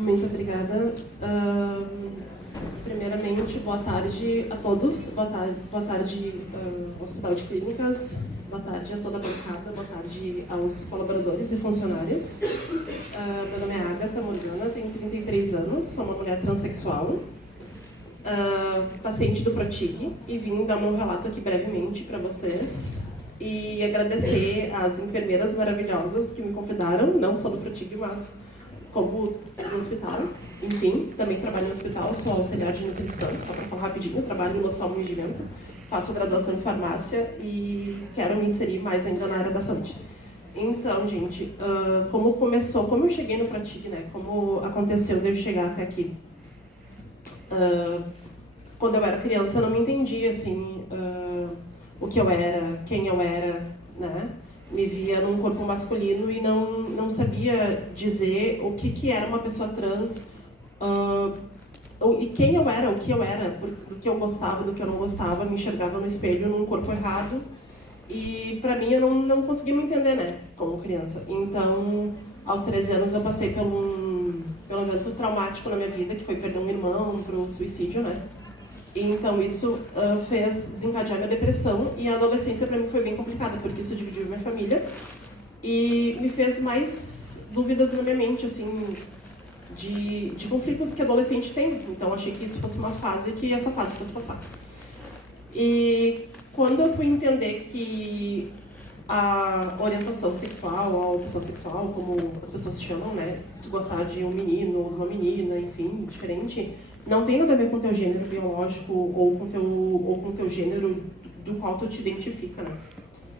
Muito obrigada. Primeiramente, boa tarde a todos. Boa tarde Hospital de Clínicas. Boa tarde a toda a bancada. Boa tarde aos colaboradores e funcionários. Meu nome é Agatha Morgana, tenho 33 anos, sou uma mulher transexual, paciente do Protig, e vim dar meu relato aqui brevemente para vocês e agradecer às enfermeiras maravilhosas que me convidaram, não só do Protig, mas como do hospital. Enfim, também trabalho no hospital, sou auxiliar de nutrição, só para falar rapidinho, trabalho no Hospital Moinhos de Vento, faço graduação em farmácia e quero me inserir mais ainda na área da saúde. Então, gente, como eu cheguei no Protig, né? Como aconteceu de eu chegar até aqui? Quando eu era criança, eu não me entendia, assim, o que eu era, quem eu era, né? Me via num corpo masculino e não sabia dizer o que era uma pessoa trans, e quem eu era, o que eu era, do que eu gostava, do que eu não gostava, me enxergava no espelho num corpo errado. E pra mim eu não conseguia me entender, né, como criança. Então, aos 13 anos eu passei pelo evento traumático na minha vida, que foi perder um irmão pro suicídio, né. E, então isso fez desencadear minha depressão, e a adolescência pra mim foi bem complicada, porque isso dividiu minha família e me fez mais dúvidas na minha mente, assim, de conflitos que adolescente tem. Então achei que isso fosse uma fase, que essa fase fosse passar. E quando eu fui entender que a orientação sexual, a opção sexual, como as pessoas chamam, né, de gostar de um menino ou de uma menina, enfim, diferente, não tem nada a ver com o teu gênero biológico ou com teu gênero do qual tu te identifica, né?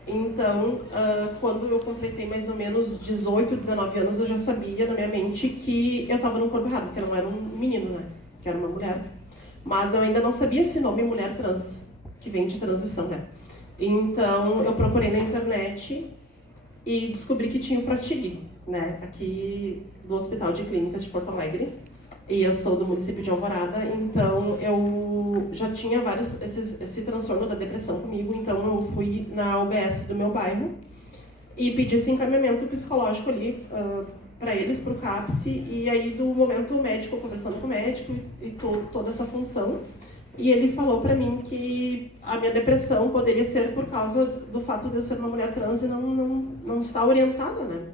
Então, quando eu completei mais ou menos 18, 19 anos, eu já sabia na minha mente que eu estava num corpo errado, que eu não era um menino, né? Que era uma mulher. Mas eu ainda não sabia esse nome mulher trans, que vem de transição, né? Então, eu procurei na internet e descobri que tinha o Protig, né? Aqui do Hospital de Clínicas de Porto Alegre. E eu sou do município de Alvorada, então eu já tinha esse transtorno da depressão comigo, então eu fui na UBS do meu bairro e pedi esse encaminhamento psicológico ali para eles, para o CAPS, e aí do momento o médico, conversando com o médico e toda essa função, e ele falou para mim que a minha depressão poderia ser por causa do fato de eu ser uma mulher trans e não estar orientada, né?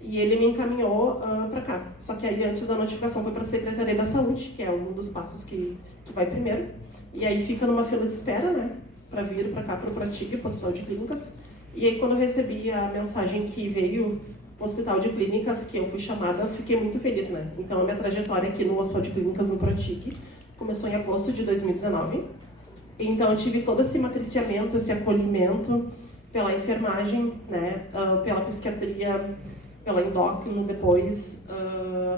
E ele me encaminhou para cá. Só que aí antes da notificação foi para a Secretaria da Saúde, que é um dos passos que vai primeiro. E aí fica numa fila de espera, né, para vir para cá, para o Protig, para o Hospital de Clínicas. E aí quando eu recebi a mensagem que veio o Hospital de Clínicas, que eu fui chamada, eu fiquei muito feliz, né. Então a minha trajetória aqui no Hospital de Clínicas, no Protig, começou em agosto de 2019. Então eu tive todo esse matriciamento, esse acolhimento pela enfermagem, né, pela psiquiatria, pela endócrino depois,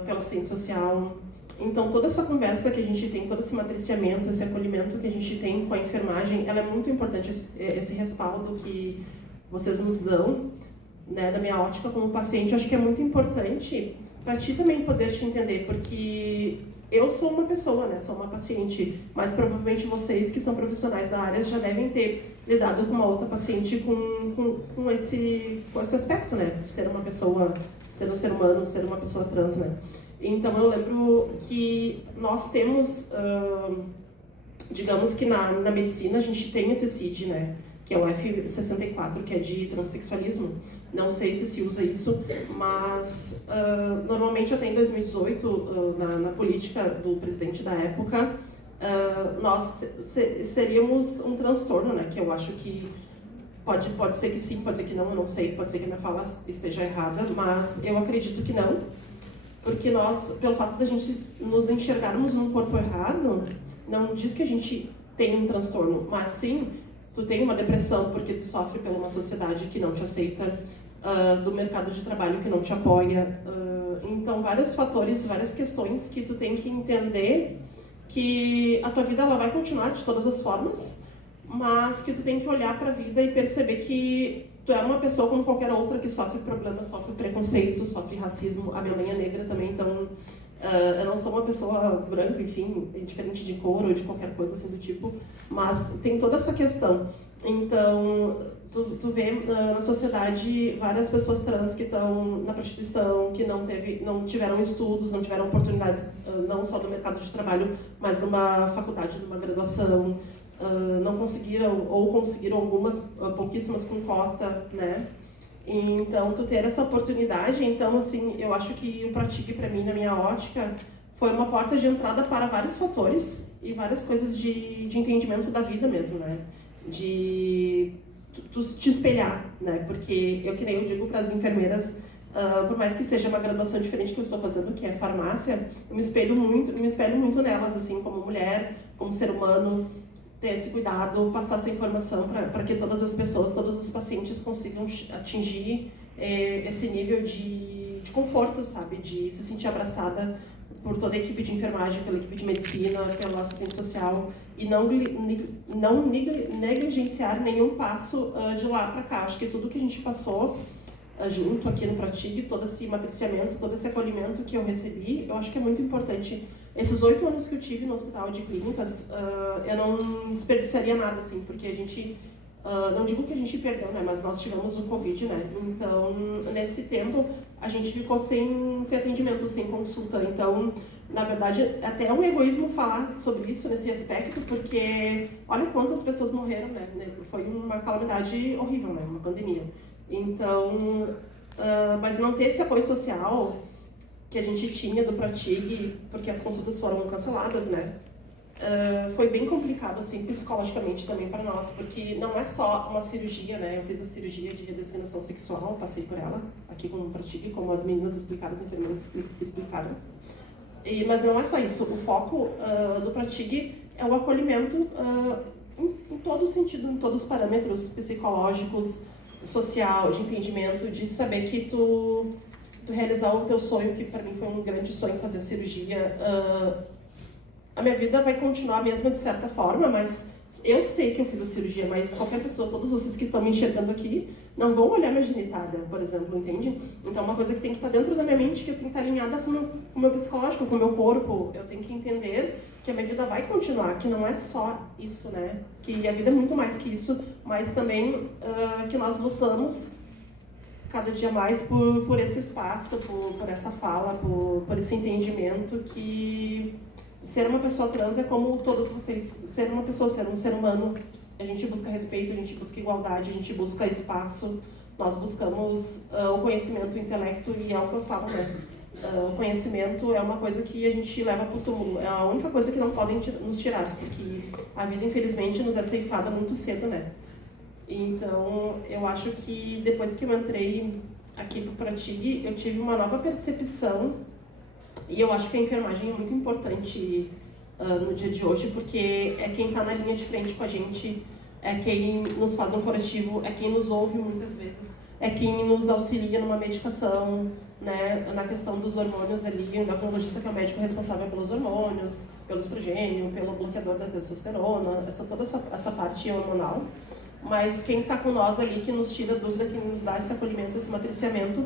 pela assistente social. Então toda essa conversa que a gente tem, todo esse matriciamento, esse acolhimento que a gente tem com a enfermagem, ela é muito importante, esse respaldo que vocês nos dão, né, da minha ótica como paciente, eu acho que é muito importante para ti também poder te entender, porque eu sou uma pessoa, né, sou uma paciente, mas provavelmente vocês que são profissionais da área já devem ter lidado com uma outra paciente com esse aspecto, né, de ser uma pessoa, ser um ser humano, ser uma pessoa trans, né. Então eu lembro que nós temos, digamos que na medicina a gente tem esse CID, né, que é o F64, que é de transexualismo. Não sei se usa isso, mas normalmente até em 2018, na política do presidente da época, nós seríamos um transtorno, né? Que eu acho que pode ser que sim, pode ser que não, eu não sei, pode ser que a minha fala esteja errada, mas eu acredito que não, porque nós, pelo fato da gente nos enxergarmos num corpo errado, não diz que a gente tem um transtorno, mas sim, tu tem uma depressão porque tu sofre por uma sociedade que não te aceita, do mercado de trabalho que não te apoia, então vários fatores, várias questões que tu tem que entender que a tua vida ela vai continuar de todas as formas, mas que tu tem que olhar para a vida e perceber que tu é uma pessoa como qualquer outra que sofre problemas, sofre preconceito, sofre racismo. A minha mãe é negra também, então eu não sou uma pessoa branca, enfim, diferente de cor ou de qualquer coisa assim do tipo, mas tem toda essa questão. Então, tu vê na sociedade várias pessoas trans que estão na prostituição, que não tiveram estudos, não tiveram oportunidades, não só no mercado de trabalho, mas numa faculdade, numa graduação, não conseguiram, ou conseguiram algumas, pouquíssimas com cota, né? Então, tu ter essa oportunidade, então, assim, eu acho que o Pratique, para mim, na minha ótica, foi uma porta de entrada para vários fatores e várias coisas de entendimento da vida mesmo, né? De tu te espelhar, né? Porque eu, que nem eu digo para as enfermeiras, por mais que seja uma graduação diferente que eu estou fazendo, que é farmácia, eu me espelho muito nelas, assim, como mulher, como ser humano, ter esse cuidado, passar essa informação para que todas as pessoas, todos os pacientes consigam atingir esse nível de conforto, sabe? De se sentir abraçada por toda a equipe de enfermagem, pela equipe de medicina, pelo assistente social, e não negligenciar nenhum passo de lá para cá. Acho que tudo que a gente passou junto aqui no Pratique, todo esse matriciamento, todo esse acolhimento que eu recebi, eu acho que é muito importante. Esses 8 anos que eu tive no hospital de clínicas, eu não desperdiciaria nada, assim, porque a gente, não digo que a gente perdeu, né, mas nós tivemos o Covid, né, então, nesse tempo, a gente ficou sem atendimento, sem consulta, então, na verdade, até é um egoísmo falar sobre isso, nesse aspecto, porque olha quantas pessoas morreram, né, foi uma calamidade horrível, né, uma pandemia. Então, mas não ter esse apoio social que a gente tinha do Pratique, porque as consultas foram canceladas, né? Foi bem complicado, assim, psicologicamente também para nós, porque não é só uma cirurgia, né? Eu fiz a cirurgia de redesignação sexual, passei por ela aqui com o Pratique, como as meninas explicaram, as enfermeiras explicaram. Mas não é só isso, o foco do Pratique é o acolhimento em todo sentido, em todos os parâmetros psicológicos, social, de entendimento, de saber que tu realizar o teu sonho, que para mim foi um grande sonho fazer a cirurgia. A minha vida vai continuar a mesma de certa forma, mas eu sei que eu fiz a cirurgia, mas qualquer pessoa, todos vocês que estão me enxergando aqui, não vão olhar minha genitália, por exemplo, entende? Então, uma coisa que tem que estar dentro da minha mente, que eu tenho que estar alinhada com o meu psicológico, com o meu corpo. Eu tenho que entender que a minha vida vai continuar, que não é só isso, né? Que a vida é muito mais que isso, mas também que nós lutamos cada dia mais por esse espaço, por essa fala, por esse entendimento que ser uma pessoa trans é como todos vocês, ser uma pessoa, ser um ser humano. A gente busca respeito, a gente busca igualdade, a gente busca espaço, nós buscamos o conhecimento, o intelecto, e é o que eu falo, né? O conhecimento é uma coisa que a gente leva para o túmulo, é a única coisa que não podem nos tirar, porque a vida, infelizmente, nos é ceifada muito cedo, né? Então, eu acho que depois que eu entrei aqui para o Pratique, eu tive uma nova percepção, e eu acho que a enfermagem é muito importante no dia de hoje, porque é quem está na linha de frente com a gente, é quem nos faz um curativo, é quem nos ouve muitas vezes, é quem nos auxilia numa medicação, né, na questão dos hormônios ali, o endocrinologista, que é o médico responsável pelos hormônios, pelo estrogênio, pelo bloqueador da testosterona, toda essa parte hormonal. Mas quem está com nós ali, que nos tira dúvida, que nos dá esse acolhimento, esse matriciamento,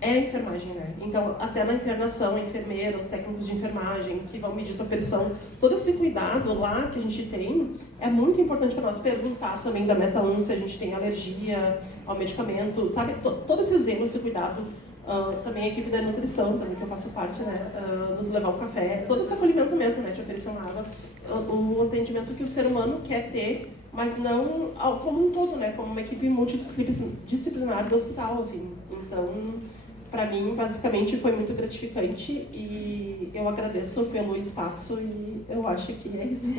é a enfermagem, né? Então, até na internação, a enfermeira, os técnicos de enfermagem, que vão medir tua pressão, todo esse cuidado lá que a gente tem, é muito importante para nós perguntar também da Meta-1 se a gente tem alergia ao medicamento, sabe? Todo esse zelo, esse cuidado. Também a equipe da nutrição, também, que eu faço parte, né? Nos levar um café, todo esse acolhimento mesmo, né? De oferecer uma água, o atendimento que o ser humano quer ter, mas não como um todo, né? Como uma equipe multidisciplinar do hospital, assim. Então, para mim, basicamente, foi muito gratificante e eu agradeço pelo espaço e eu acho que é isso.